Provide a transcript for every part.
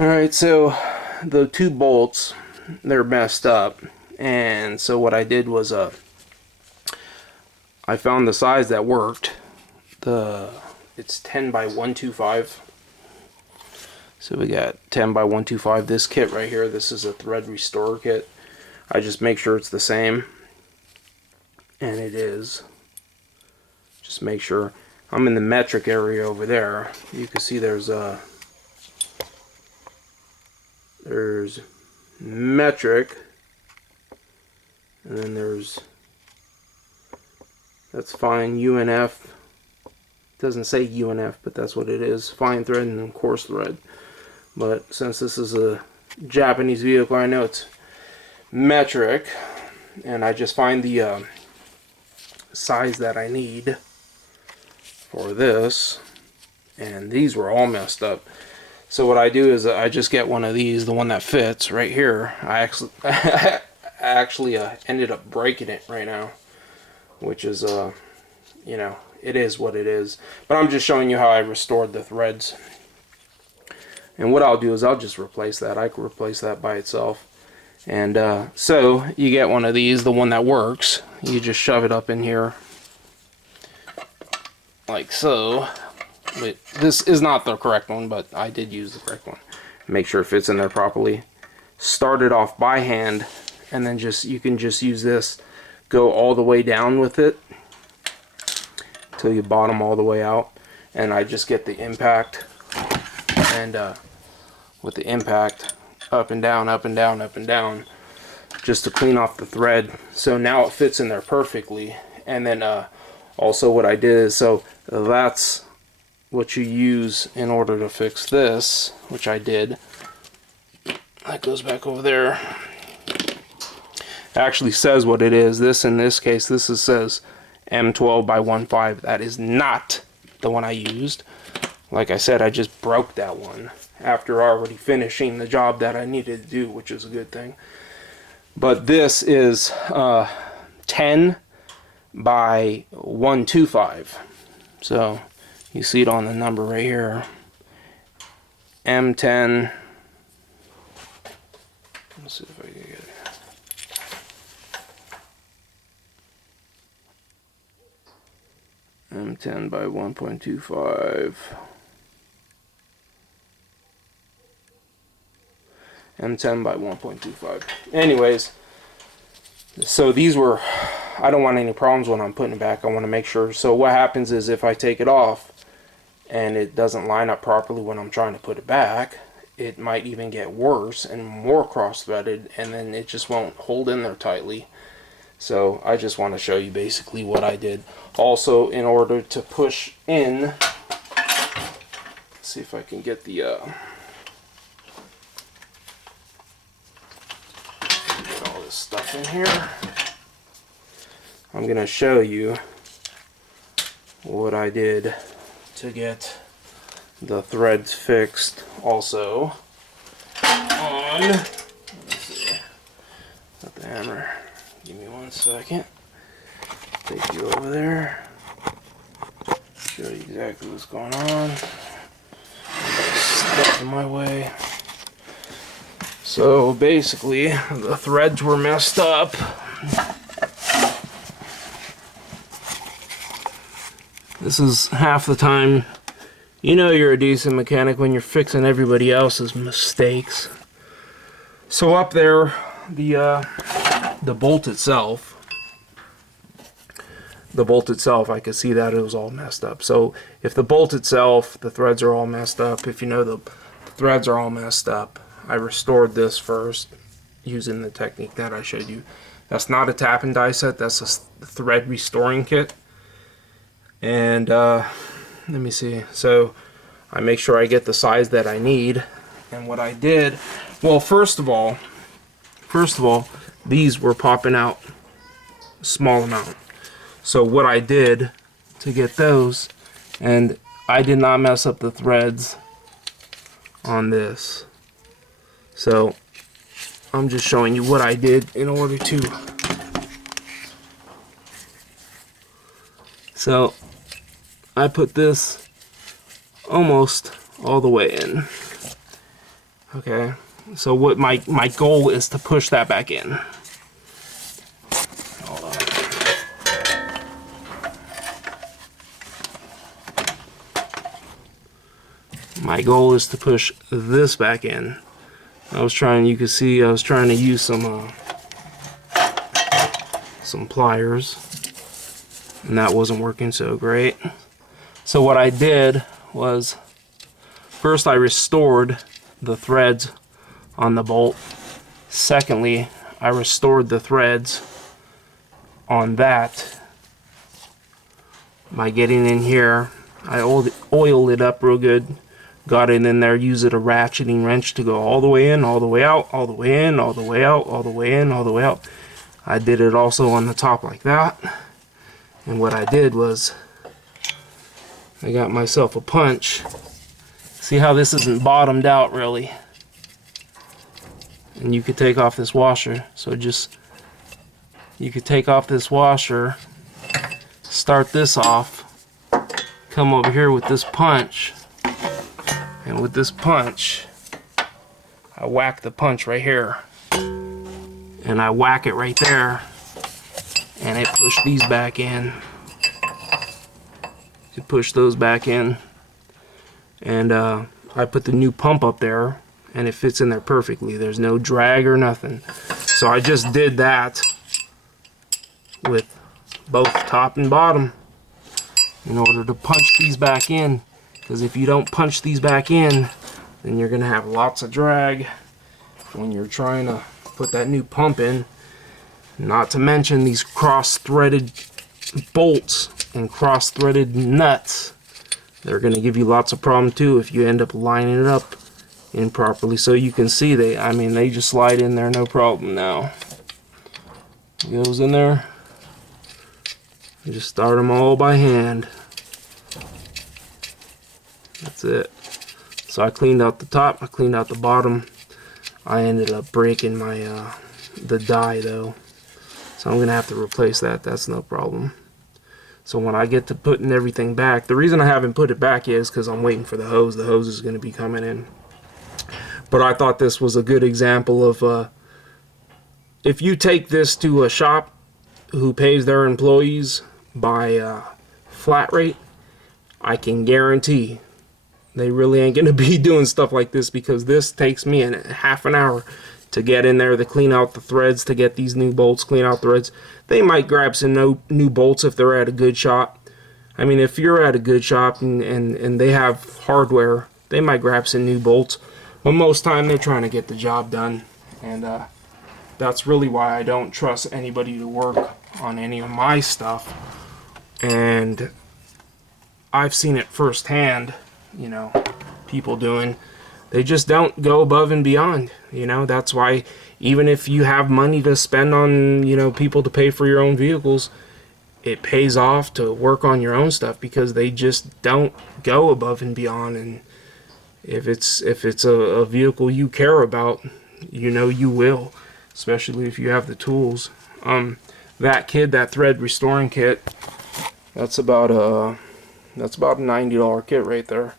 Alright, so the two bolts, they're messed up, and so what I did was I found the size that worked. It's 10 by 125. So we got 10 by 125. This kit right here, this is a thread restore kit. I just make sure it's the same, and it is. Just make sure. I'm in the metric area over there. You can see there's metric, and then that's fine, UNF. It doesn't say UNF, but that's what it is. Fine thread and then coarse thread. But since this is a Japanese vehicle, I know it's metric, and I just find the size that I need for this, and these were all messed up. So what I do is I just get one of these, the one that fits right here. I actually ended up breaking it right now, which is you know, it is what it is. But I'm just showing you how I restored the threads. And what I'll do is I'll just replace that. I can replace that by itself. And so you get one of these, the one that works. You just shove it up in here like so. But this is not the correct one, but I did use the correct one. Make sure it fits in there properly. Start it off by hand, and then you can just use this. Go all the way down with it till you bottom all the way out. And I just get the impact, and with the impact, up and down, up and down, up and down, just to clean off the thread. So now it fits in there perfectly. And then also what I did is, so that's what you use in order to fix this, which I did. That goes back over there. It actually says what it is. This, in this case, says M12 by 1.5. That is not the one I used. Like I said, I just broke that one after already finishing the job that I needed to do, which is a good thing. But this is 10 by 125. So you see it on the number right here. M10. Let's see if I can get it. M10 by 1.25. M10 by 1.25. Anyways, so these were, I don't want any problems when I'm putting it back. I want to make sure. So what happens is if I take it off and it doesn't line up properly when I'm trying to put it back, it might even get worse and more cross-threaded, and then it just won't hold in there tightly. So I just want to show you basically what I did. Also, in order to push in, let's see if I can get the get all this stuff in here. I'm going to show you what I did to get the threads fixed also on, let's see, got the hammer. Give me 1 second. Take you over there. Show you exactly what's going on. Stuff in my way. So basically, the threads were messed up. This is half the time you know you're a decent mechanic when you're fixing everybody else's mistakes. So up there, the bolt itself, I could see that it was all messed up. So if the bolt itself, the threads are all messed up, if you know the threads are all messed up, I restored this first using the technique that I showed you. That's not a tap and die set, that's a thread restoring kit. And let me see, so I make sure I get the size that I need. And what I did, well, first of all, these were popping out a small amount. So what I did to get those, and I did not mess up the threads on this. So I'm just showing you what I did in order to. So I put this almost all the way in. Okay, so what my goal is to push that back in. Hold on. My goal is to push this back in. I was trying, you can see I was trying to use some pliers, and that wasn't working so great. So what I did was, first I restored the threads on the bolt. Secondly, I restored the threads on that by getting in here. I oiled it up real good, got it in there, used a ratcheting wrench to go all the way in, all the way out, all the way in, all the way out, all the way in, all the way out. I did it also on the top like that. And what I did was I got myself a punch. See how this isn't bottomed out really? And you could take off this washer. So just, you could take off this washer, start this off, come over here with this punch, and with this punch, I whack the punch right here. And I whack it right there, and I push these back in. You push those back in, and I put the new pump up there, and it fits in there perfectly. There's no drag or nothing. So I just did that with both top and bottom in order to punch these back in, because if you don't punch these back in, then you're gonna have lots of drag when you're trying to put that new pump in. Not to mention these cross-threaded bolts and cross-threaded nuts. They're going to give you lots of problem too if you end up lining it up improperly. So you can see they just slide in there no problem now. It goes in there. You just start them all by hand. That's it. So I cleaned out the top, I cleaned out the bottom. I ended up breaking my the die though, so I'm gonna have to replace that. That's no problem. So when I get to putting everything back, the reason I haven't put it back yet is because I'm waiting for the hose. The hose is going to be coming in. But I thought this was a good example of if you take this to a shop who pays their employees by flat rate, I can guarantee they really ain't going to be doing stuff like this, because this takes me half an hour to get in there, to clean out the threads, to get these new bolts, clean out threads. They might grab some new bolts if they're at a good shop. I mean, if you're at a good shop and they have hardware, they might grab some new bolts. But most time they're trying to get the job done. And that's really why I don't trust anybody to work on any of my stuff. And I've seen it firsthand, you know, people doing. They just don't go above and beyond, you know. That's why even if you have money to spend on, you know, people to pay for your own vehicles, it pays off to work on your own stuff, because they just don't go above and beyond. And if it's a vehicle you care about, you know you will, especially if you have the tools. That thread restoring kit, that's about a $90 kit right there.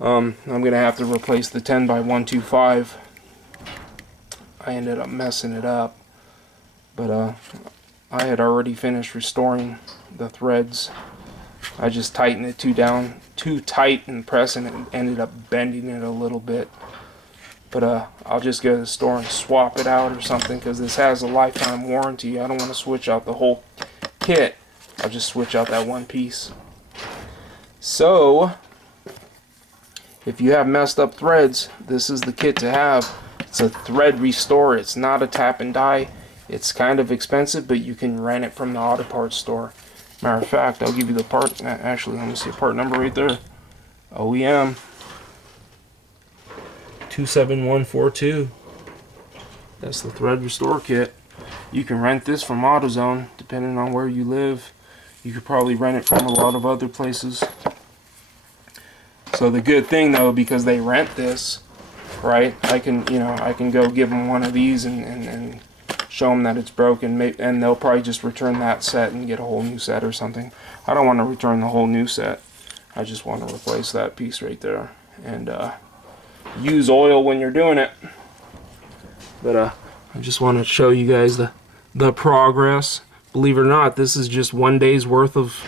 I'm gonna have to replace the 10x125. I ended up messing it up, but I had already finished restoring the threads. I just tightened it too tight and pressing it, and ended up bending it a little bit. But I'll just go to the store and swap it out or something, because this has a lifetime warranty. I don't want to switch out the whole kit. I'll just switch out that one piece. So if you have messed up threads, this is the kit to have. It's a thread restore. It's not a tap and die. It's kind of expensive, but you can rent it from the auto parts store. Matter of fact, I'll give you the part. Actually, let me see a part number right there. OEM 27142. That's the thread restore kit. You can rent this from AutoZone, depending on where you live. You could probably rent it from a lot of other places. So the good thing though, because they rent this, right? I can go give them one of these and show them that it's broken, and they'll probably just return that set and get a whole new set or something. I don't want to return the whole new set. I just want to replace that piece right there. And use oil when you're doing it. But I just want to show you guys the progress. Believe it or not, this is just 1 day's worth of,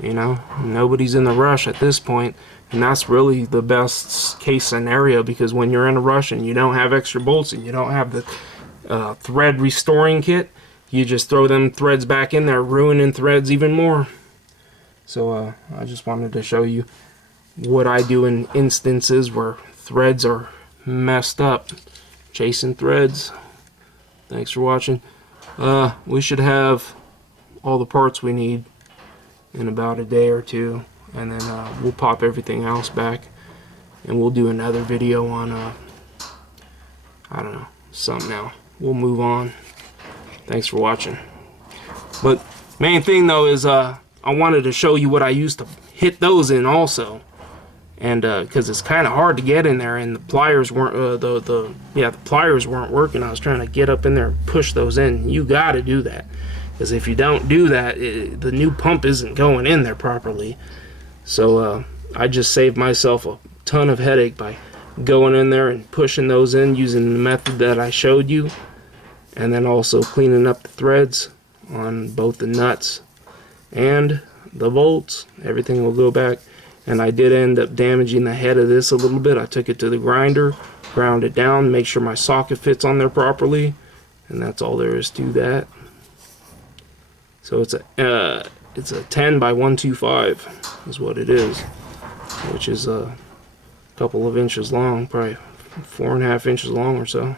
you know, nobody's in the rush at this point. And that's really the best case scenario, because when you're in a rush and you don't have extra bolts and you don't have the thread restoring kit, you just throw them threads back in there, ruining threads even more. So I just wanted to show you what I do in instances where threads are messed up. Chasing threads. Thanks for watching. We should have all the parts we need in about a day or two, and then we'll pop everything else back, and we'll do another video on I don't know, something now. We'll move on. Thanks for watching. But main thing though is I wanted to show you what I used to hit those in also, and because it's kind of hard to get in there, and the pliers weren't the pliers weren't working. I was trying to get up in there and push those in. You got to do that, because if you don't do that, the new pump isn't going in there properly. So I just saved myself a ton of headache by going in there and pushing those in using the method that I showed you, and then also cleaning up the threads on both the nuts and the bolts. Everything will go back. And I did end up damaging the head of this a little bit. I took it to the grinder, ground it down, make sure my socket fits on there properly, and that's all there is to that. So it's a 10 by 125 is what it is, which is a couple of inches long, probably 4.5 inches long or so,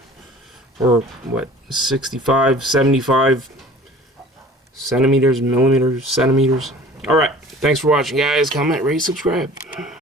or what, 65, 75 centimeters, millimeters, centimeters. All right, thanks for watching, guys. Comment, rate, subscribe.